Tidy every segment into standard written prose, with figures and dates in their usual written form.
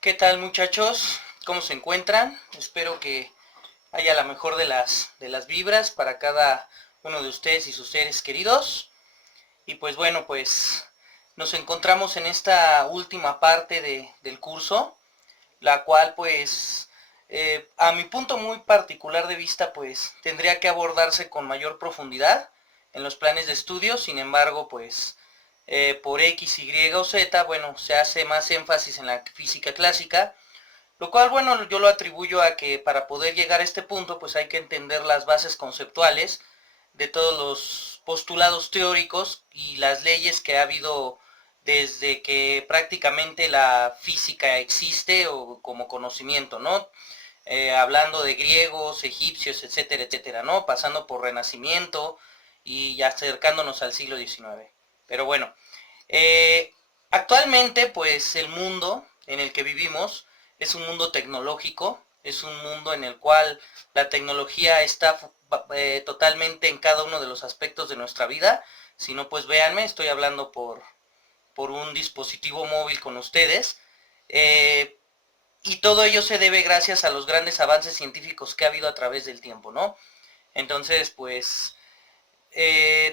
¿Qué tal, muchachos? ¿Cómo se encuentran? Espero que haya la mejor de las vibras para cada uno de ustedes y sus seres queridos. Y pues bueno, pues nos encontramos en esta última parte del curso, la cual pues a mi punto muy particular de vista pues tendría que abordarse con mayor profundidad en los planes de estudio. Sin embargo, pues por X, Y o Z, bueno, se hace más énfasis en la física clásica, lo cual, bueno, yo lo atribuyo a que para poder llegar a este punto, pues hay que entender las bases conceptuales de todos los postulados teóricos y las leyes que ha habido desde que prácticamente la física existe o como conocimiento, ¿no? Hablando de griegos, egipcios, etcétera, etcétera, ¿no? Pasando por Renacimiento y acercándonos al siglo XIX. Pero bueno, eh, actualmente pues el mundo en el que vivimos es un mundo tecnológico, es un mundo en el cual la tecnología está totalmente en cada uno de los aspectos de nuestra vida. Si no, pues véanme, estoy hablando por un dispositivo móvil con ustedes. Eh, y todo ello se debe gracias a los grandes avances científicos que ha habido a través del tiempo, ¿no? Entonces, pues,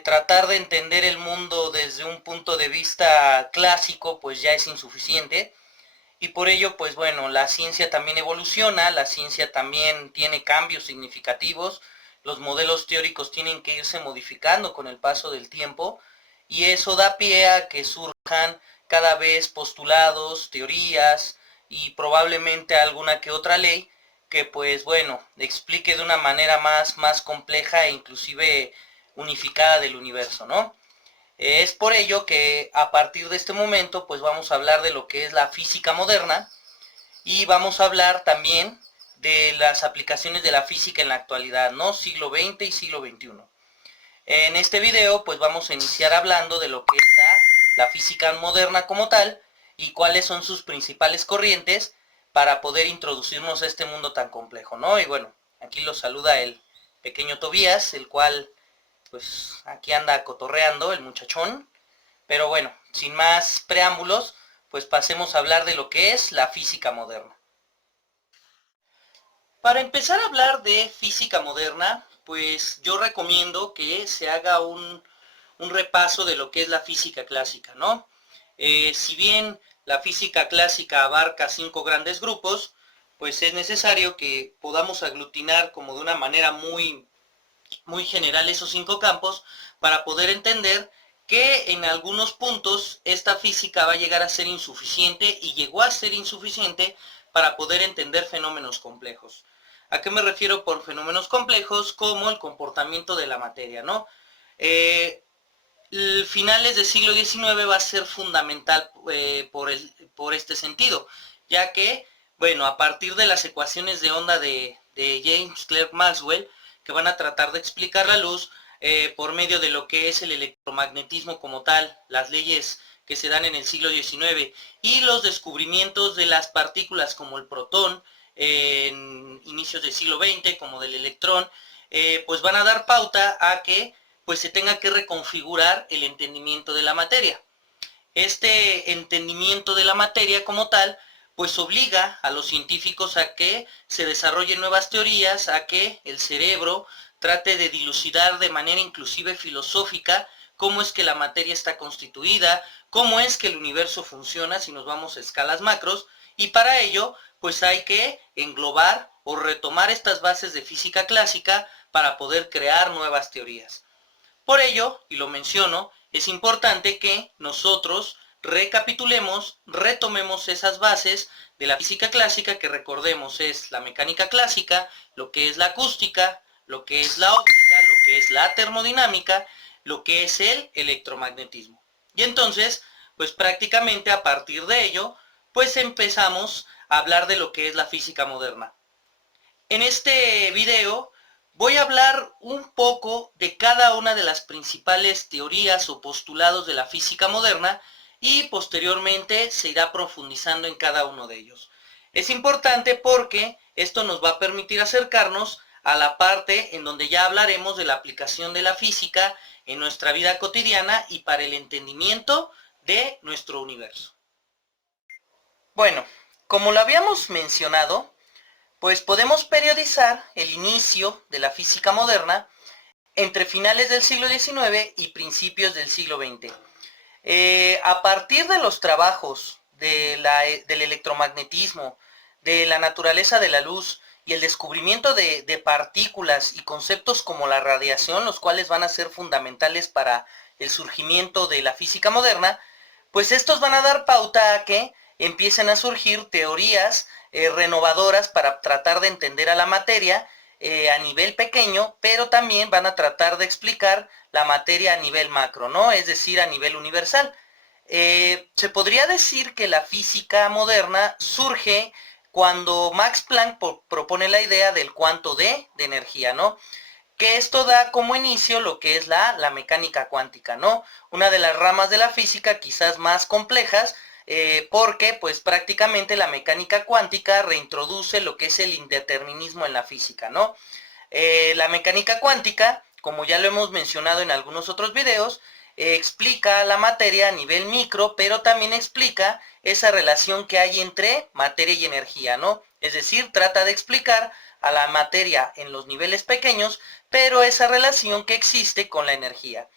tratar de entender el mundo desde un punto de vista clásico, pues ya es insuficiente. Y por ello, pues bueno, la ciencia también evoluciona, la ciencia también tiene cambios significativos, los modelos teóricos tienen que irse modificando con el paso del tiempo, y eso da pie a que surjan cada vez postulados, teorías y probablemente alguna que otra ley que pues bueno, explique de una manera más compleja e inclusive unificada del universo, ¿no? Es por ello que a partir de este momento pues vamos a hablar de lo que es la física moderna y vamos a hablar también de las aplicaciones de la física en la actualidad, ¿no? Siglo XX y siglo XXI. En este video pues vamos a iniciar hablando de lo que es la física moderna como tal y cuáles son sus principales corrientes para poder introducirnos a este mundo tan complejo, ¿no? Y bueno, aquí los saluda el pequeño Tobías, el cual pues aquí anda cotorreando el muchachón. Pero bueno, sin más preámbulos, pues pasemos a hablar de lo que es la física moderna. Para empezar a hablar de física moderna, pues yo recomiendo que se haga un repaso de lo que es la física clásica, ¿no? Si bien la física clásica abarca 5 grandes grupos, pues es necesario que podamos aglutinar como de una manera muy general esos 5 campos para poder entender que en algunos puntos esta física va a llegar a ser insuficiente y llegó a ser insuficiente para poder entender fenómenos complejos. ¿A qué me refiero por fenómenos complejos? Como el comportamiento de la materia, ¿no? Finales del siglo XIX va a ser fundamental por este sentido, ya que, bueno, a partir de las ecuaciones de onda de James Clerk Maxwell, que van a tratar de explicar la luz por medio de lo que es el electromagnetismo como tal, las leyes que se dan en el siglo XIX y los descubrimientos de las partículas como el protón en inicios del siglo XX, como del electrón, pues van a dar pauta a que pues se tenga que reconfigurar el entendimiento de la materia. Este entendimiento de la materia como tal pues obliga a los científicos a que se desarrollen nuevas teorías, a que el cerebro trate de dilucidar de manera inclusive filosófica cómo es que la materia está constituida, cómo es que el universo funciona si nos vamos a escalas macros, y para ello pues hay que englobar o retomar estas bases de física clásica para poder crear nuevas teorías. Por ello, y lo menciono, es importante que nosotros recapitulemos, retomemos esas bases de la física clásica, que recordemos es la mecánica clásica, lo que es la acústica, lo que es la óptica, lo que es la termodinámica, lo que es el electromagnetismo. Y entonces, pues prácticamente a partir de ello, pues empezamos a hablar de lo que es la física moderna. En este video voy a hablar un poco de cada una de las principales teorías o postulados de la física moderna y posteriormente se irá profundizando en cada uno de ellos. Es importante porque esto nos va a permitir acercarnos a la parte en donde ya hablaremos de la aplicación de la física en nuestra vida cotidiana y para el entendimiento de nuestro universo. Bueno, Como lo habíamos mencionado, pues podemos periodizar el inicio de la física moderna entre finales del siglo XIX y principios del siglo XX. A partir de los trabajos del electromagnetismo, de la naturaleza de la luz y el descubrimiento de partículas y conceptos como la radiación, los cuales van a ser fundamentales para el surgimiento de la física moderna, pues estos van a dar pauta a que empiecen a surgir teorías renovadoras para tratar de entender a la materia a nivel pequeño, pero también van a tratar de explicar la materia a nivel macro, ¿no? Es decir, a nivel universal. Se podría decir que la física moderna surge cuando Max Planck propone la idea del cuanto de energía, ¿no? Que esto da como inicio lo que es la mecánica cuántica, ¿no? Una de las ramas de la física quizás más complejas, porque pues prácticamente la mecánica cuántica reintroduce lo que es el indeterminismo en la física, ¿no? La mecánica cuántica, como ya lo hemos mencionado en algunos otros videos, explica la materia a nivel micro, pero también explica esa relación que hay entre materia y energía, ¿no? Es decir, trata de explicar a la materia en los niveles pequeños, pero esa relación que existe con la energía.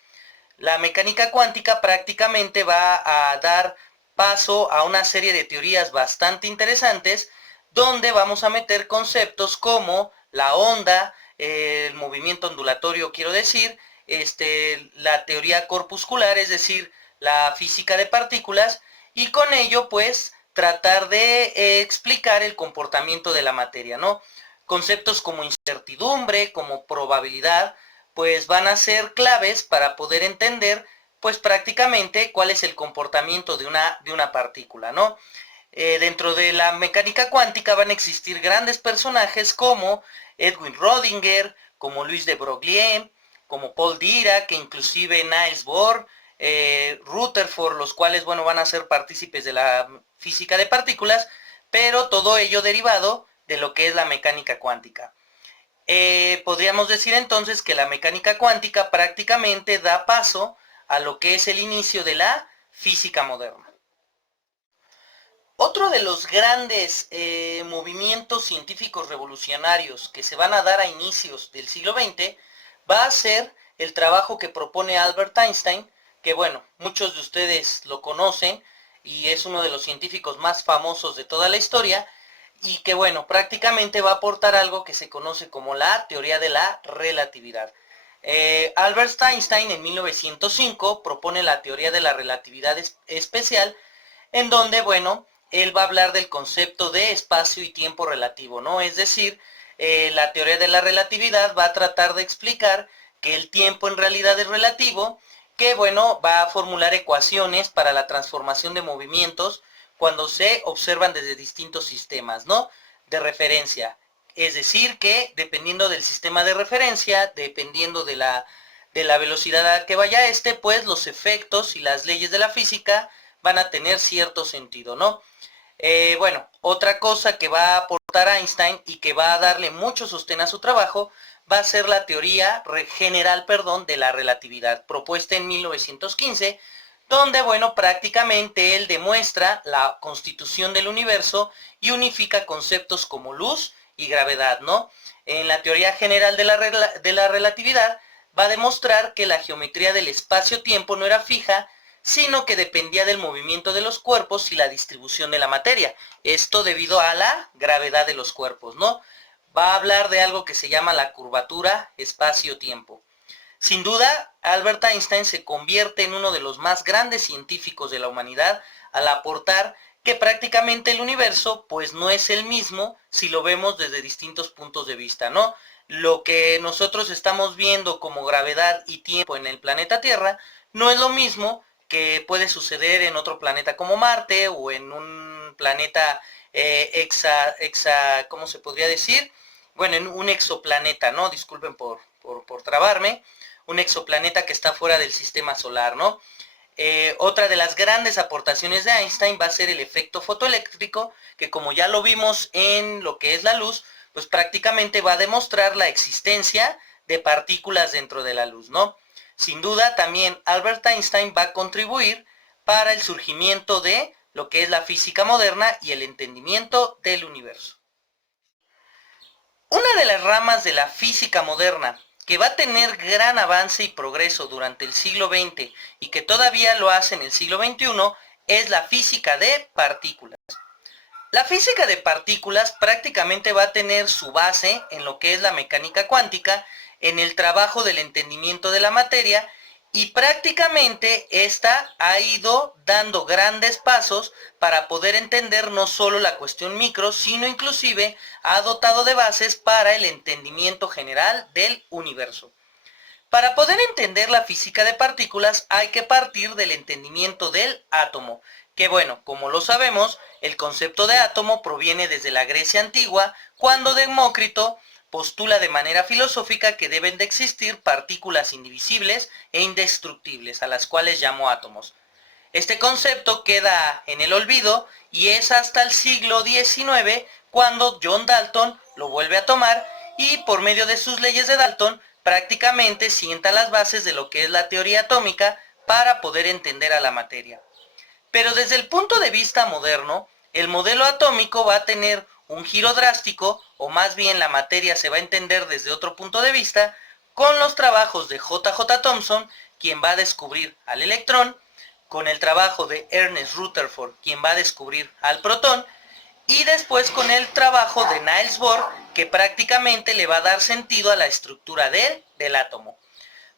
La mecánica cuántica prácticamente va a dar paso a una serie de teorías bastante interesantes, donde vamos a meter conceptos como la onda, el movimiento ondulatorio, quiero decir, la teoría corpuscular, es decir, la física de partículas, y con ello pues tratar de explicar el comportamiento de la materia, ¿no? Conceptos como incertidumbre, como probabilidad, pues van a ser claves para poder entender pues prácticamente cuál es el comportamiento de una partícula, ¿no? Dentro de la mecánica cuántica van a existir grandes personajes como Edwin Rödinger, como Luis de Broglie, como Paul Dirac, que inclusive Niels Bohr, Rutherford, los cuales, bueno, van a ser partícipes de la física de partículas, pero todo ello derivado de lo que es la mecánica cuántica. Podríamos decir entonces que la mecánica cuántica prácticamente da paso a lo que es el inicio de la física moderna. Otro de los grandes movimientos científicos revolucionarios que se van a dar a inicios del siglo XX va a ser el trabajo que propone Albert Einstein, que bueno, muchos de ustedes lo conocen y es uno de los científicos más famosos de toda la historia, y que bueno, prácticamente va a aportar algo que se conoce como la teoría de la relatividad. Albert Einstein en 1905 propone la teoría de la relatividad especial, en donde, bueno, él va a hablar del concepto de espacio y tiempo relativo, ¿no? Es decir, la teoría de la relatividad va a tratar de explicar que el tiempo en realidad es relativo, que, bueno, va a formular ecuaciones para la transformación de movimientos cuando se observan desde distintos sistemas, ¿no? De referencia. Es decir, que dependiendo del sistema de referencia, dependiendo de la velocidad a la que vaya pues los efectos y las leyes de la física van a tener cierto sentido, ¿no? Bueno, otra cosa que va a aportar Einstein y que va a darle mucho sostén a su trabajo va a ser la teoría general, de la relatividad, propuesta en 1915, donde, bueno, prácticamente él demuestra la constitución del universo y unifica conceptos como luz y gravedad, ¿no? En la teoría general de la relatividad va a demostrar que la geometría del espacio-tiempo no era fija, sino que dependía del movimiento de los cuerpos y la distribución de la materia. Esto debido a la gravedad de los cuerpos, ¿no? Va a hablar de algo que se llama la curvatura espacio-tiempo. Sin duda, Albert Einstein se convierte en uno de los más grandes científicos de la humanidad al aportar que prácticamente el universo pues no es el mismo si lo vemos desde distintos puntos de vista, ¿no? Lo que nosotros estamos viendo como gravedad y tiempo en el planeta Tierra no es lo mismo que puede suceder en otro planeta como Marte o en un planeta ¿cómo se podría decir? Bueno, en un exoplaneta, ¿no? Disculpen por trabarme. Un exoplaneta que está fuera del sistema solar, ¿no? Otra de las grandes aportaciones de Einstein va a ser el efecto fotoeléctrico, que como ya lo vimos en lo que es la luz, pues prácticamente va a demostrar la existencia de partículas dentro de la luz, ¿no? Sin duda también Albert Einstein va a contribuir para el surgimiento de lo que es la física moderna y el entendimiento del universo. Una de las ramas de la física moderna que va a tener gran avance y progreso durante el siglo XX y que todavía lo hace en el siglo XXI es la física de partículas. La física de partículas prácticamente va a tener su base en lo que es la mecánica cuántica, en el trabajo del entendimiento de la materia, y prácticamente esta ha ido dando grandes pasos para poder entender no solo la cuestión micro, sino inclusive ha dotado de bases para el entendimiento general del universo. Para poder entender la física de partículas hay que partir del entendimiento del átomo, que bueno, como lo sabemos, el concepto de átomo proviene desde la Grecia antigua, cuando Demócrito postula de manera filosófica que deben de existir partículas indivisibles e indestructibles, a las cuales llamó átomos. Este concepto queda en el olvido y es hasta el siglo XIX cuando John Dalton lo vuelve a tomar y por medio de sus leyes de Dalton prácticamente sienta las bases de lo que es la teoría atómica para poder entender a la materia. Pero desde el punto de vista moderno, el modelo atómico va a tener un giro drástico, o más bien la materia se va a entender desde otro punto de vista, con los trabajos de J.J. Thomson, quien va a descubrir al electrón, con el trabajo de Ernest Rutherford, quien va a descubrir al protón, y después con el trabajo de Niels Bohr, que prácticamente le va a dar sentido a la estructura del átomo.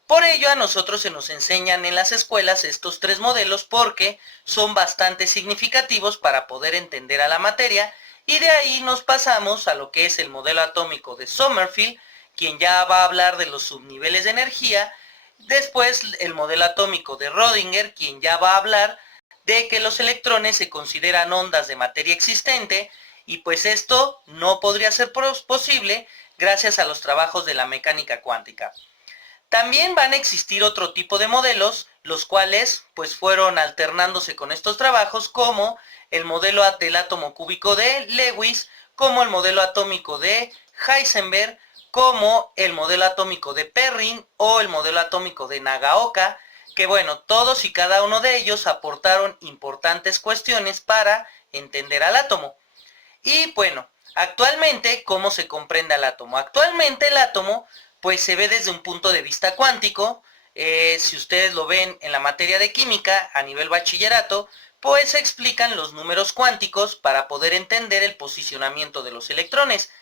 Por ello a nosotros se nos enseñan en las escuelas estos tres modelos porque son bastante significativos para poder entender a la materia, y de ahí nos pasamos a lo que es el modelo atómico de Sommerfeld, quien ya va a hablar de los subniveles de energía, después el modelo atómico de Rödinger, quien ya va a hablar de que los electrones se consideran ondas de materia existente, y pues esto no podría ser posible gracias a los trabajos de la mecánica cuántica. También van a existir otro tipo de modelos, los cuales pues fueron alternándose con estos trabajos, como el modelo del átomo cúbico de Lewis, como el modelo atómico de Heisenberg, como el modelo atómico de Perrin o el modelo atómico de Nagaoka, que bueno, todos y cada uno de ellos aportaron importantes cuestiones para entender al átomo. Y bueno, actualmente, ¿cómo se comprende al átomo? Actualmente el átomo pues se ve desde un punto de vista cuántico. Si ustedes lo ven en la materia de química a nivel bachillerato, pues se explican los números cuánticos para poder entender el posicionamiento de los electrones.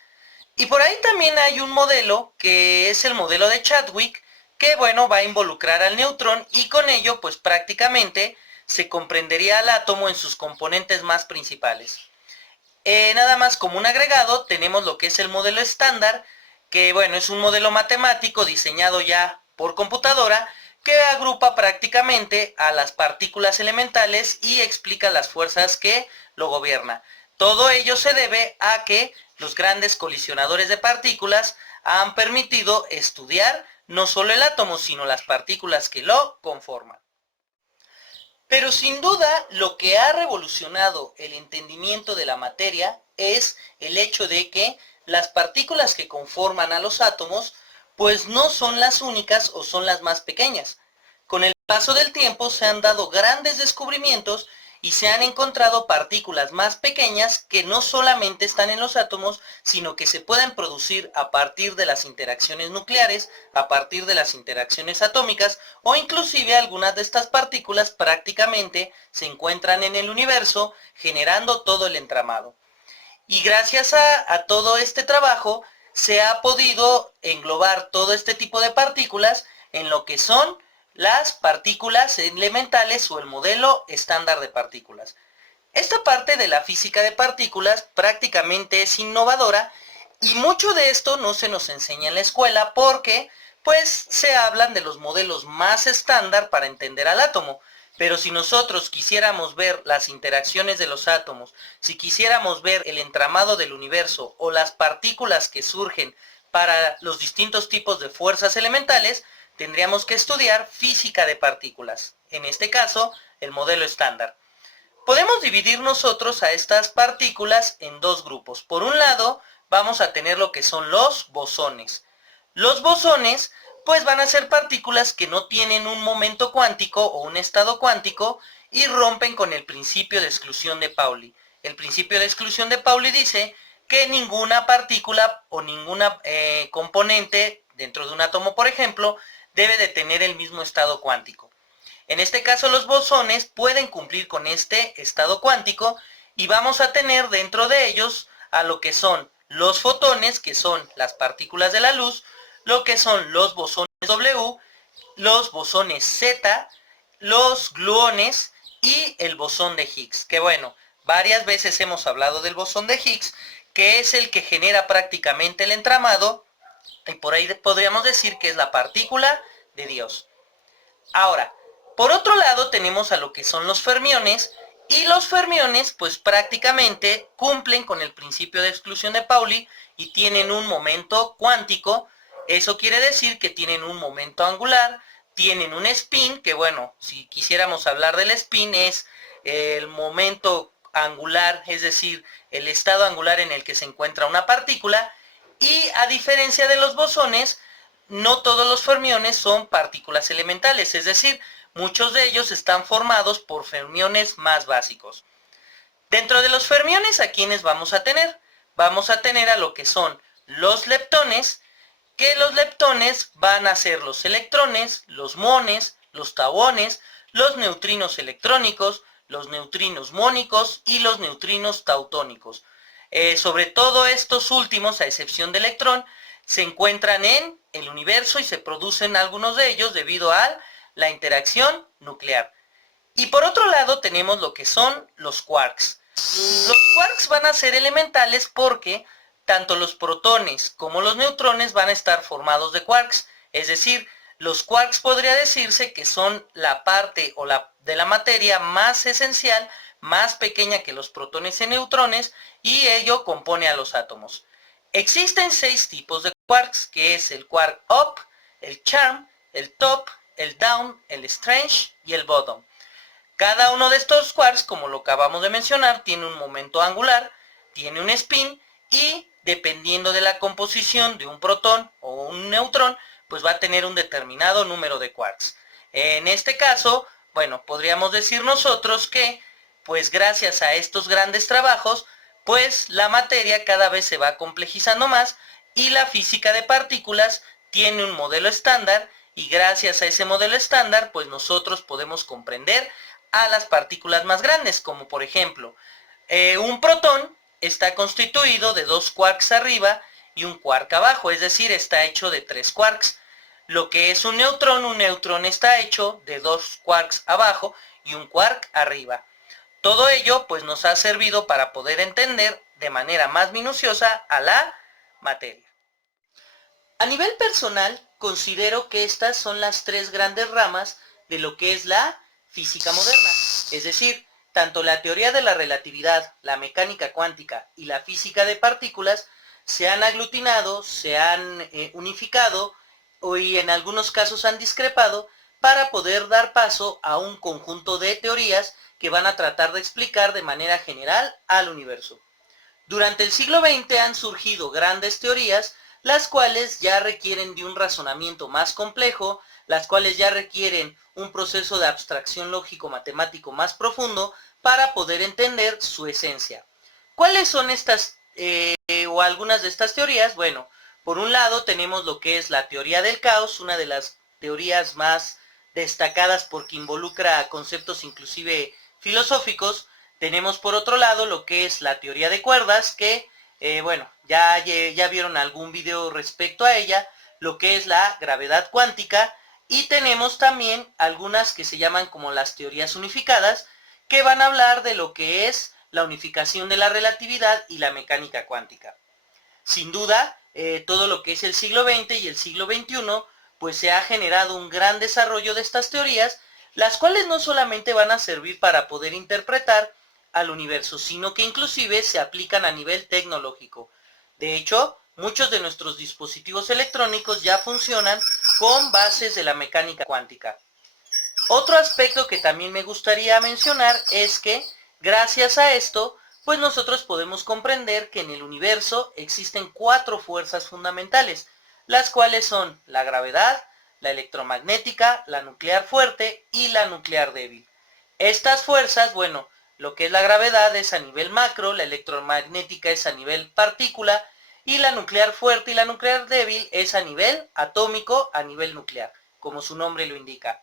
Y por ahí también hay un modelo que es el modelo de Chadwick, que bueno, va a involucrar al neutrón y con ello pues prácticamente se comprendería al átomo en sus componentes más principales. Nada más como un agregado tenemos lo que es el modelo estándar, que bueno, es un modelo matemático diseñado ya por computadora que agrupa prácticamente a las partículas elementales y explica las fuerzas que lo gobiernan. Todo ello se debe a que los grandes colisionadores de partículas han permitido estudiar no solo el átomo, sino las partículas que lo conforman. Pero sin duda lo que ha revolucionado el entendimiento de la materia es el hecho de que las partículas que conforman a los átomos pues no son las únicas o son las más pequeñas. Con el paso del tiempo se han dado grandes descubrimientos y se han encontrado partículas más pequeñas que no solamente están en los átomos, sino que se pueden producir a partir de las interacciones nucleares, a partir de las interacciones atómicas, o inclusive algunas de estas partículas prácticamente se encuentran en el universo generando todo el entramado. Y gracias a todo este trabajo se ha podido englobar todo este tipo de partículas en lo que son las partículas elementales o el modelo estándar de partículas. Esta parte de la física de partículas prácticamente es innovadora y mucho de esto no se nos enseña en la escuela porque pues se hablan de los modelos más estándar para entender al átomo. Pero si nosotros quisiéramos ver las interacciones de los átomos, si quisiéramos ver el entramado del universo o las partículas que surgen para los distintos tipos de fuerzas elementales, tendríamos que estudiar física de partículas, en este caso, el modelo estándar. Podemos dividir nosotros a estas partículas en dos grupos. Por un lado, vamos a tener lo que son los bosones. Los bosones pues van a ser partículas que no tienen un momento cuántico o un estado cuántico y rompen con el principio de exclusión de Pauli. El principio de exclusión de Pauli dice que ninguna partícula o ninguna componente dentro de un átomo, por ejemplo, debe de tener el mismo estado cuántico. En este caso, los bosones pueden cumplir con este estado cuántico y vamos a tener dentro de ellos a lo que son los fotones, que son las partículas de la luz, lo que son los bosones W, los bosones Z, los gluones y el bosón de Higgs, que bueno, varias veces hemos hablado del bosón de Higgs, que es el que genera prácticamente el entramado, y por ahí podríamos decir que es la partícula de Dios. Ahora, por otro lado tenemos a lo que son los fermiones, y los fermiones pues prácticamente cumplen con el principio de exclusión de Pauli y tienen un momento cuántico. Eso quiere decir que tienen un momento angular, tienen un spin, que bueno, si quisiéramos hablar del spin es el momento angular, es decir, el estado angular en el que se encuentra una partícula, y a diferencia de los bosones, no todos los fermiones son partículas elementales, es decir, muchos de ellos están formados por fermiones más básicos. Dentro de los fermiones, ¿a quiénes vamos a tener? Vamos a tener a lo que son los leptones, que los leptones van a ser los electrones, los muones, los tauones, los neutrinos electrónicos, los neutrinos mónicos y los neutrinos tautónicos. Sobre todo estos últimos, a excepción del electrón, se encuentran en el universo y se producen algunos de ellos debido a la interacción nuclear. Y por otro lado tenemos lo que son los quarks. Los quarks van a ser elementales porque tanto los protones como los neutrones van a estar formados de quarks. Es decir, los quarks podría decirse que son la parte de la materia más esencial, más pequeña que los protones y neutrones, y ello compone a los átomos. Existen 6 tipos de quarks, que es el quark up, el charm, el top, el down, el strange y el bottom. Cada uno de estos quarks, como lo acabamos de mencionar, tiene un momento angular, tiene un spin y dependiendo de la composición de un protón o un neutrón, pues va a tener un determinado número de quarks. En este caso, bueno, podríamos decir nosotros que, pues gracias a estos grandes trabajos, pues la materia cada vez se va complejizando más y la física de partículas tiene un modelo estándar y gracias a ese modelo estándar, pues nosotros podemos comprender a las partículas más grandes, como por ejemplo, un protón está constituido de 2 quarks arriba y un quark abajo, es decir, está hecho de 3 quarks. Lo que es un neutrón está hecho de 2 quarks abajo y un quark arriba. Todo ello pues nos ha servido para poder entender de manera más minuciosa a la materia. A nivel personal, considero que estas son las 3 grandes ramas de lo que es la física moderna, es decir, tanto la teoría de la relatividad, la mecánica cuántica y la física de partículas se han aglutinado, se han unificado y en algunos casos han discrepado para poder dar paso a un conjunto de teorías que van a tratar de explicar de manera general al universo. Durante el siglo XX han surgido grandes teorías, las cuales ya requieren de un razonamiento más complejo, las cuales ya requieren un proceso de abstracción lógico-matemático más profundo para poder entender su esencia. ¿Cuáles son estas o algunas de estas teorías? Bueno, por un lado tenemos lo que es la teoría del caos, una de las teorías más destacadas porque involucra conceptos inclusive filosóficos. Tenemos por otro lado lo que es la teoría de cuerdas, que bueno, ya vieron algún video respecto a ella, lo que es la gravedad cuántica, y tenemos también algunas que se llaman como las teorías unificadas, que van a hablar de lo que es la unificación de la relatividad y la mecánica cuántica. Sin duda, todo lo que es el siglo XX y el siglo XXI, pues se ha generado un gran desarrollo de estas teorías, las cuales no solamente van a servir para poder interpretar al universo, sino que inclusive se aplican a nivel tecnológico. De hecho, muchos de nuestros dispositivos electrónicos ya funcionan con bases de la mecánica cuántica. Otro aspecto que también me gustaría mencionar es que, gracias a esto, pues nosotros podemos comprender que en el universo existen 4 fuerzas fundamentales, las cuales son la gravedad, la electromagnética, la nuclear fuerte y la nuclear débil. Estas fuerzas, bueno, lo que es la gravedad es a nivel macro, la electromagnética es a nivel partícula, y la nuclear fuerte y la nuclear débil es a nivel atómico, a nivel nuclear, como su nombre lo indica.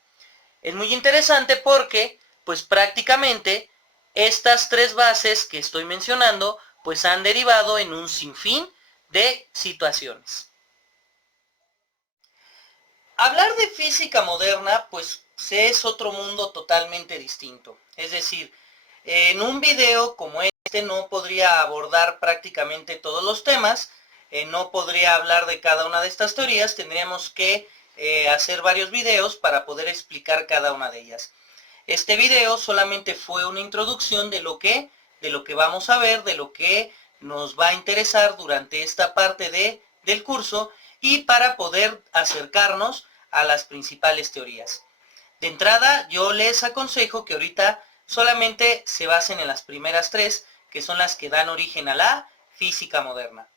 Es muy interesante porque, pues prácticamente, estas tres bases que estoy mencionando, pues han derivado en un sinfín de situaciones. Hablar de física moderna, pues es otro mundo totalmente distinto. Es decir, en un video como este no podría abordar prácticamente todos los temas, no podría hablar de cada una de estas teorías, tendríamos que hacer varios videos para poder explicar cada una de ellas. Este video solamente fue una introducción de lo que vamos a ver, de lo que nos va a interesar durante esta parte del curso y para poder acercarnos a las principales teorías. De entrada, yo les aconsejo que ahorita solamente se basen en las primeras tres, que son las que dan origen a la física moderna.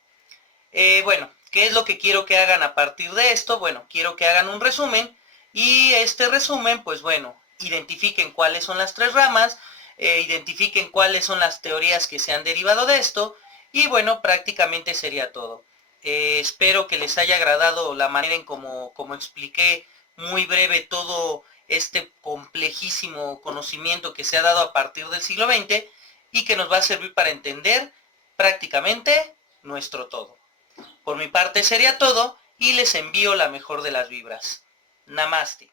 Bueno, ¿qué es lo que quiero que hagan a partir de esto? Bueno, quiero que hagan un resumen y este resumen, pues bueno, identifiquen cuáles son las tres ramas, identifiquen cuáles son las teorías que se han derivado de esto y bueno, prácticamente sería todo. Espero que les haya agradado la manera en como expliqué muy breve todo este complejísimo conocimiento que se ha dado a partir del siglo XX y que nos va a servir para entender prácticamente nuestro todo. Por mi parte sería todo y les envío la mejor de las vibras. Namaste.